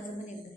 怎么嘞个